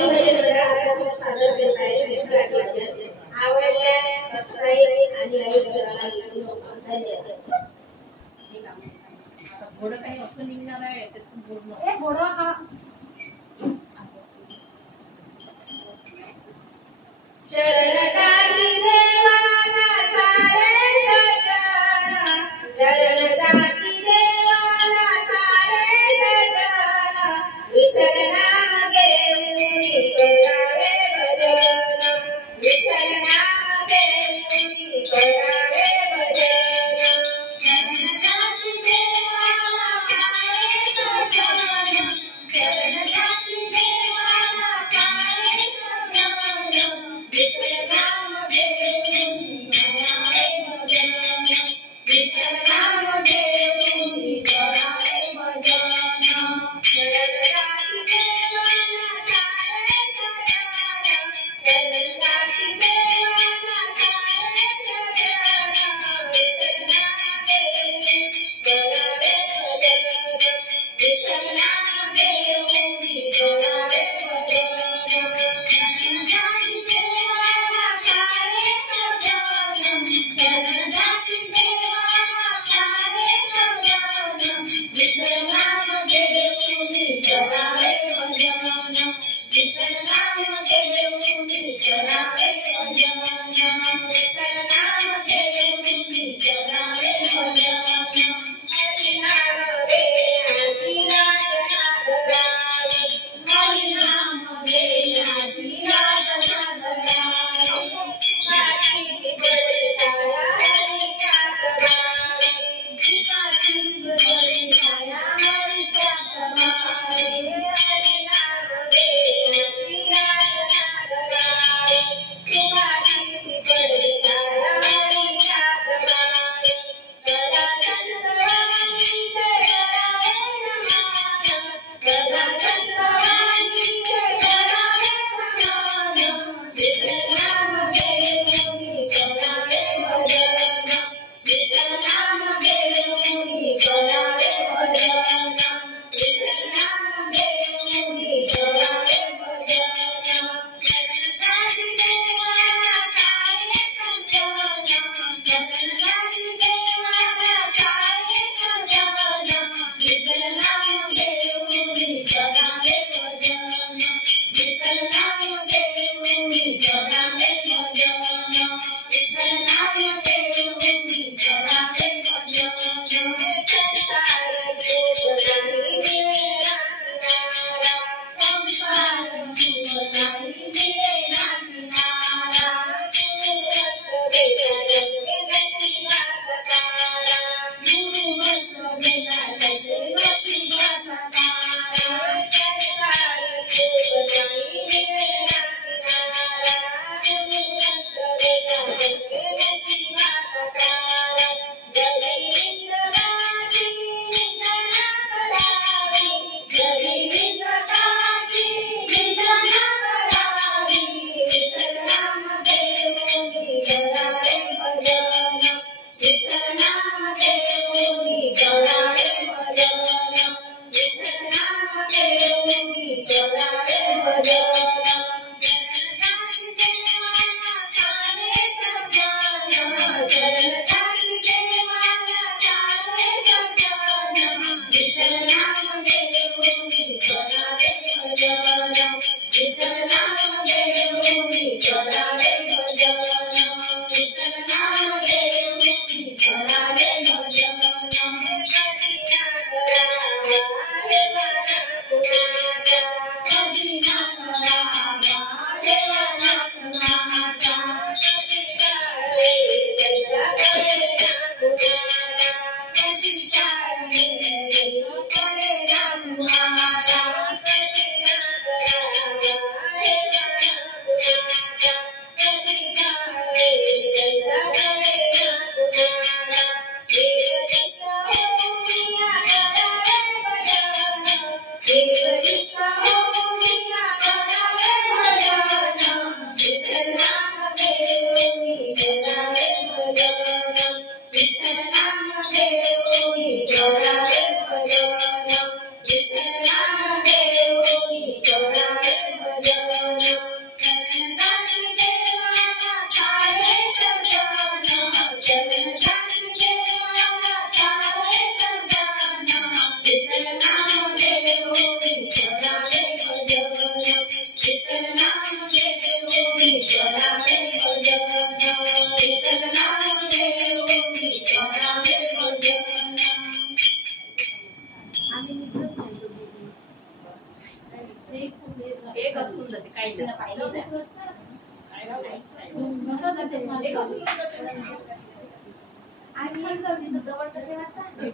भजन मंडळ सादर करत आहे. आवडल्यास सबस्क्राइब आणि लाईक करायला विसरू नका. धन्यवाद. घोडं काही असं निघणार आहे त्यातून बोलणं ए घोडं का शरणदासी देवाला सारे सजना, शरणदासी देवाला सारे सजना, विठ्ठल नाम घेऊन करावे भजन, विठ्ठल नाम घेऊन करावे भजन. शरणदासी देवाला सारे सजना, शरणदासी देवाला सारे सजना, विठ्ठल नाम घेऊन करावे भजन, विठ्ठल नाम घेऊन करावे भजन. शरणदासी देवाला सारे सजना, शरणदासी देवाला सारे सजना, विठ्ठल नाम घेऊन करावे भजन, विठ्ठल नाम घेऊन करावे भजन. शरणदासी देवाला सारे सजना, शरणदासी देवाला सारे सजना, विठ्ठल नाम घेऊन करावे भजन, विठ्ठल नाम घेऊन करावे भजन, विठ्ठल नाम घेऊन करावे भजन. हरिनाम रे आदिनाथ नागराज, हरिनाम रे आदिनाथ नागराज, काठी बळसाया हरिनाथ नागराज, काठी बळसाया हरिनाथ नागराज. हरिनाम रे आदिनाथ नागराज, काठी बळसाया हरिनाथ नागराज. सदा संतवाणीचे करावे नमन, सदा संतवाणीचे करावे नमन, विठ्ठल नाम घेऊन करावे भजन, विठ्ठल नाम घेऊन करावे भजन, विठ्ठल नाम घेऊन करावे भजन. शरणदासी देवाला सारे सजना, शरणदासी देवाला सारे सजना, विठ्ठल नाम घेऊन करावे भजन, विठ्ठल नाम घेऊन करावे भजन, विठ्ठल नाम घेऊन करावे भजन. संसार सुख नाही मिळेना किनारा, संसार सुख नाही मिळेना किनारा, गुरुवस्त्र वेला रंगे नशिबाचा तारा, गुरुवस्त्र वेला रंगे नशिबाचा तारा. संसार सुख नाही मिळेना किनारा, गुरुवस्त्र वेला रंगे नशिबाचा तारा. जगी निंदकाची निंदना करावी, जगी निंदकाची निंदना करावी, विठ्ठल नाम घेऊन करावे भजन, विठ्ठल नाम घेऊन करावे भजन, विठ्ठल नाम घेऊन करावे भजन. शरणदासी देवाला सारे सजना, शरणदासी देवाला सारे सजना, विठ्ठल नाम घेऊन करावे भजन, विठ्ठल नाम घेऊन करावे भजन, विठ्ठल नाम घेऊन करावे भजन. कधी ना करावा देवाना कुणाचा, कधी ना करावा देवाना कुणाचा, कधी काळे दैवा कळेना कुणाला, कधी काळे दैवा कळेना कुणाला, कधी ना करावा देवाना कुणाचा, एक असून जाते काही नाही पाहिजे आणि जवळ ठेवायचा